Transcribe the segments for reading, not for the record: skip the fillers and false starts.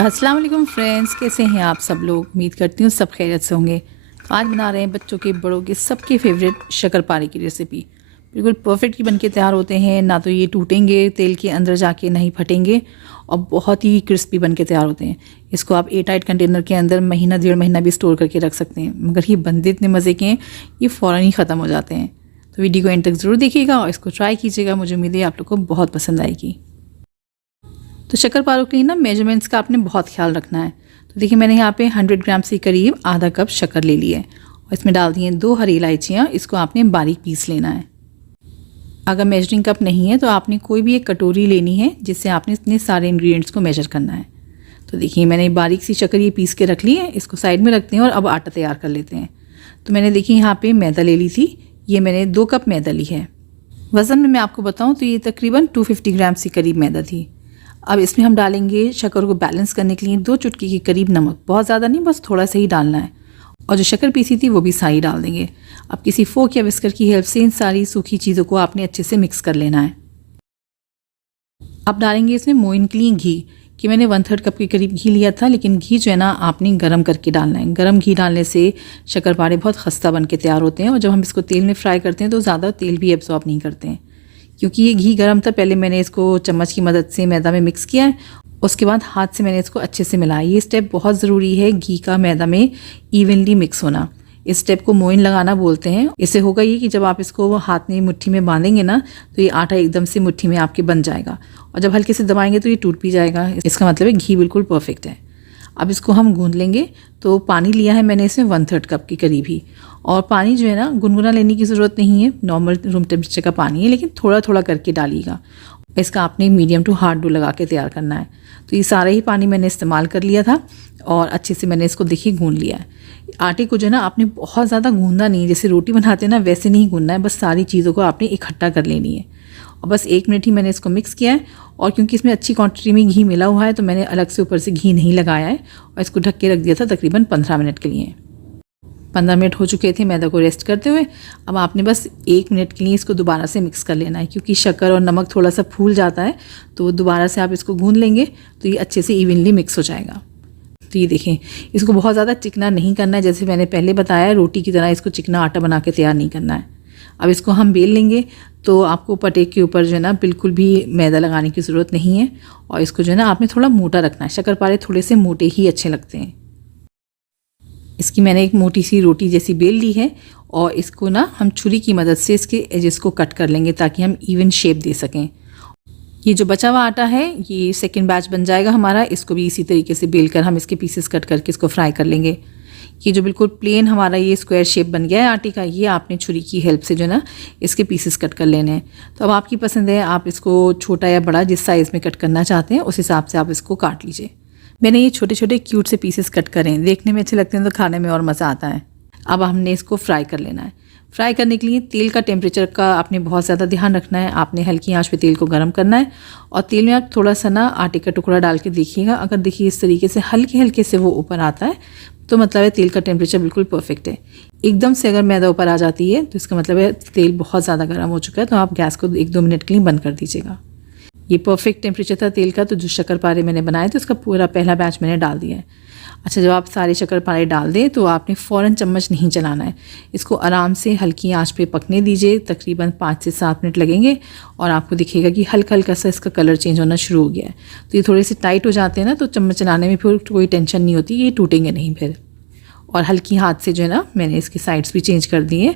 अस्सलाम वालेकुम फ्रेंड्स, कैसे हैं आप सब लोग। उम्मीद करती हूँ सब खैरियत से होंगे। तो आज बना रहे हैं बच्चों के बड़ों के सबके फेवरेट शक्करपारे की रेसिपी। बिल्कुल परफेक्ट ही बनके तैयार होते हैं, ना तो ये टूटेंगे तेल के अंदर जाके, ना ही फटेंगे, और बहुत ही क्रिस्पी बनके तैयार होते हैं। इसको आप एयर टाइट कंटेनर के अंदर महीना 1.5 महीना भी स्टोर करके रख सकते हैं, मगर ये बनते इतने मज़े के हैं ये फ़ौरन ही ख़त्म हो जाते हैं। तो वीडियो को एंड तक ज़रूर देखिएगा और इसको ट्राई कीजिएगा। मुझे उम्मीद है आप लोग को बहुत पसंद आएगी। तो शक्करपारों के लिए ना मेजरमेंट्स का आपने बहुत ख्याल रखना है। तो देखिए मैंने यहाँ पे 100 ग्राम से करीब आधा कप शक्कर ले ली है और इसमें डाल दी हैं 2 हरी इलायचियाँ। इसको आपने बारीक पीस लेना है। अगर मेजरिंग कप नहीं है तो आपने कोई भी एक कटोरी लेनी है जिससे आपने इतने सारे इंग्रेडिएंट्स को मेजर करना है। तो देखिए मैंने बारीक सी शक्कर ये पीस के रख ली है, इसको साइड में रखते हैं और अब आटा तैयार कर लेते हैं। तो मैंने देखिए यहाँ पे मैदा ले ली थी, ये मैंने 2 कप मैदा ली है। वज़न में मैं आपको बताऊँ तो ये तकरीबन 250 ग्राम से करीब मैदा थी। अब इसमें हम डालेंगे शक्कर को बैलेंस करने के लिए 2 चुटकी के करीब नमक, बहुत ज़्यादा नहीं, बस थोड़ा सा ही डालना है। और जो शक्कर पीसी थी वो भी सारी डाल देंगे। अब किसी फोक या विस्कर की हेल्प से इन सारी सूखी चीज़ों को आपने अच्छे से मिक्स कर लेना है। अब डालेंगे इसमें मोइन के लिए घी, कि मैंने 1/3 कप के करीब घी लिया था, लेकिन घी जो है ना आपने गर्म करके डालना है। गर्म घी डालने से शक्करपारे बहुत खस्ता बन के तैयार होते हैं और जब हम इसको तेल में फ्राई करते हैं तो ज़्यादा तेल भी एब्जॉर्ब नहीं करते हैं। क्योंकि ये घी गर्म था, पहले मैंने इसको चम्मच की मदद से मैदा में मिक्स किया है, उसके बाद हाथ से मैंने इसको अच्छे से मिलाया। ये स्टेप बहुत ज़रूरी है, घी का मैदा में इवनली मिक्स होना। इस स्टेप को मोइन लगाना बोलते हैं। इससे होगा ये कि जब आप इसको हाथ में मुट्ठी में बांधेंगे ना तो ये आटा एकदम से मुट्ठी में आपके बन जाएगा, और जब हल्के से दबाएंगे तो ये टूट भी जाएगा। इसका मतलब है घी बिल्कुल परफेक्ट है। अब इसको हम गूंद लेंगे। तो पानी लिया है मैंने इसमें 1/3 कप के करीब ही, और पानी जो है ना गुनगुना लेने की ज़रूरत नहीं है, नॉर्मल रूम टेम्परेचर का पानी है, लेकिन थोड़ा थोड़ा करके डालिएगा। इसका आपने मीडियम टू हार्ड डो लगा के तैयार करना है। तो ये सारा ही पानी मैंने इस्तेमाल कर लिया था और अच्छे से मैंने इसको देखिए गूंद लिया है। आटे को जो है ना आपने बहुत ज़्यादा गूंदना नहीं है, जैसे रोटी बनाते हैं ना वैसे नहीं गूंदना है, बस सारी चीज़ों को आपने इकट्ठा कर लेनी है। और बस 1 मिनट ही मैंने इसको मिक्स किया है, और क्योंकि इसमें अच्छी क्वांटिटी में घी मिला हुआ है तो मैंने अलग से ऊपर से घी नहीं लगाया है और इसको ढक के रख दिया था तकरीबन 15 मिनट के लिए। 15 मिनट हो चुके थे मैदा को रेस्ट करते हुए। अब आपने बस 1 मिनट के लिए इसको दोबारा से मिक्स कर लेना है, क्योंकि शक्कर और नमक थोड़ा सा फूल जाता है, तो दोबारा से आप इसको गूंद लेंगे तो ये अच्छे से इवनली मिक्स हो जाएगा। तो ये देखें, इसको बहुत ज़्यादा चिकना नहीं करना है, जैसे मैंने पहले बताया रोटी की तरह इसको चिकना आटा बना के तैयार नहीं करना है। अब इसको हम बेल लेंगे तो आपको पटे के ऊपर जो है ना बिल्कुल भी मैदा लगाने की ज़रूरत नहीं है, और इसको जो है ना आपने थोड़ा मोटा रखना है। शक्करपारे थोड़े से मोटे ही अच्छे लगते हैं। इसकी मैंने एक मोटी सी रोटी जैसी बेल ली है, और इसको ना हम छुरी की मदद से इसके एजेस को कट कर लेंगे ताकि हम इवन शेप दे सकें। ये जो बचा हुआ आटा है ये सेकंड बैच बन जाएगा हमारा। इसको भी इसी तरीके से बेल कर हम इसके पीसेस कट करके इसको फ्राई कर लेंगे। ये जो बिल्कुल प्लेन हमारा ये स्क्वायर शेप बन गया है आटे का, ये आपने छुरी की हेल्प से जो ना इसके पीसेस कट कर लेने हैं। तो अब आपकी पसंद है, आप इसको छोटा या बड़ा जिस साइज़ में कट करना चाहते हैं उस हिसाब से आप इसको काट लीजिए। मैंने ये छोटे छोटे क्यूट से पीसेस कट करें, देखने में अच्छे लगते हैं तो खाने में और मज़ा आता है। अब हमने इसको फ्राई कर लेना है। फ्राई करने के लिए तेल का टेम्परेचर का आपने बहुत ज़्यादा ध्यान रखना है। आपने हल्की आंच पे तेल को गर्म करना है, और तेल में आप थोड़ा सा ना आटे का टुकड़ा डाल के देखिएगा। अगर देखिए इस तरीके से हल्के हल्के से वो ऊपर आता है तो मतलब है तेल का टेम्परेचर बिल्कुल परफेक्ट है। एकदम से अगर मैदा ऊपर आ जाती है तो इसका मतलब है तेल बहुत ज़्यादा गर्म हो चुका है, तो आप गैस को 1-2 मिनट के लिए बंद कर दीजिएगा। ये परफेक्ट टेम्परेचर था तेल का। तो जो शक्करपारे मैंने बनाए तो इसका पूरा पहला बैच मैंने डाल दिया है। अच्छा, जब आप सारे शक्करपारे डाल दें तो आपने फ़ौरन चम्मच नहीं चलाना है, इसको आराम से हल्की आंच पे पकने दीजिए। तकरीबन 5 से 7 मिनट लगेंगे और आपको दिखेगा कि हल्का हल्का सा इसका कलर चेंज होना शुरू हो गया है। तो ये थोड़े से टाइट हो जाते हैं ना, तो चम्मच चलाने में फिर कोई टेंशन नहीं होती, ये टूटेंगे नहीं फिर। और हल्की हाथ से जो है ना मैंने इसकी साइड्स भी चेंज कर दी हैं।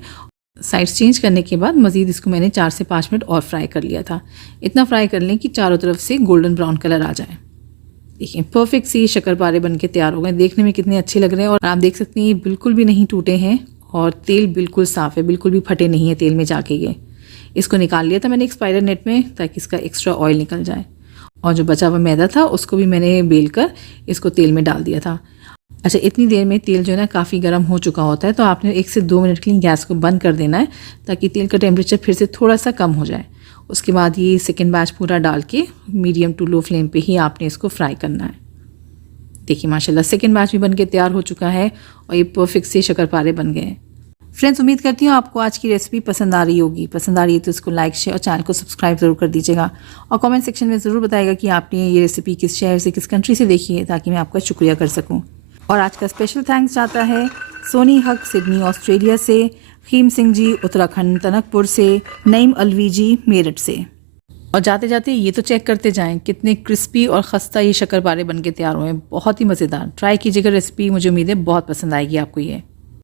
साइड्स चेंज करने के बाद मज़ीद इसको मैंने 4 से 5 मिनट और फ्राई कर लिया था। इतना फ्राई कर लें कि चारों तरफ से गोल्डन ब्राउन कलर आ जाए। देखिए परफेक्ट सी शक्करपारे बन के तैयार हो गए। देखने में कितने अच्छे लग रहे हैं, और आप देख सकते हैं ये बिल्कुल भी नहीं टूटे हैं, और तेल बिल्कुल साफ़ है, बिल्कुल भी फटे नहीं है तेल में जाके। ये इसको निकाल लिया था मैंने एक स्पाइडर नेट में ताकि इसका एक्स्ट्रा ऑयल निकल जाए। और जो बचा हुआ मैदा था उसको भी मैंने बेल कर इसको तेल में डाल दिया था। अच्छा, इतनी देर में तेल जो है ना काफ़ी गर्म हो चुका होता है, तो आपने 1 से 2 मिनट के लिए गैस को बंद कर देना है ताकि तेल का टेम्परेचर फिर से थोड़ा सा कम हो जाए। उसके बाद ये सेकंड बैच पूरा डाल के मीडियम टू लो फ्लेम पे ही आपने इसको फ्राई करना है। देखिए माशाल्लाह सेकंड बैच भी बन के तैयार हो चुका है और ये परफेक्ट से शक्करपारे बन गए हैं। फ्रेंड्स, उम्मीद करती हूँ आपको आज की रेसिपी पसंद आ रही होगी। पसंद आ रही है तो इसको लाइक, शेयर और चैनल को सब्सक्राइब ज़रूर कर दीजिएगा और कमेंट सेक्शन में ज़रूर बताइएगा कि आपने ये रेसिपी किस शहर से, किस कंट्री से देखी है, ताकि मैं आपका शुक्रिया कर सकूँ। और आज का स्पेशल थैंक्स जाता है सोनी हक सिडनी ऑस्ट्रेलिया से, खीम सिंह जी उत्तराखंड टनकपुर से, नईम अलवी जी मेरठ से। और जाते जाते ये तो चेक करते जाएं कितने क्रिस्पी और खस्ता ये शक्करपारे बन के तैयार हुए हैं। बहुत ही मज़ेदार। ट्राई कीजिएगा रेसिपी, मुझे उम्मीद है बहुत पसंद आएगी आपको ये।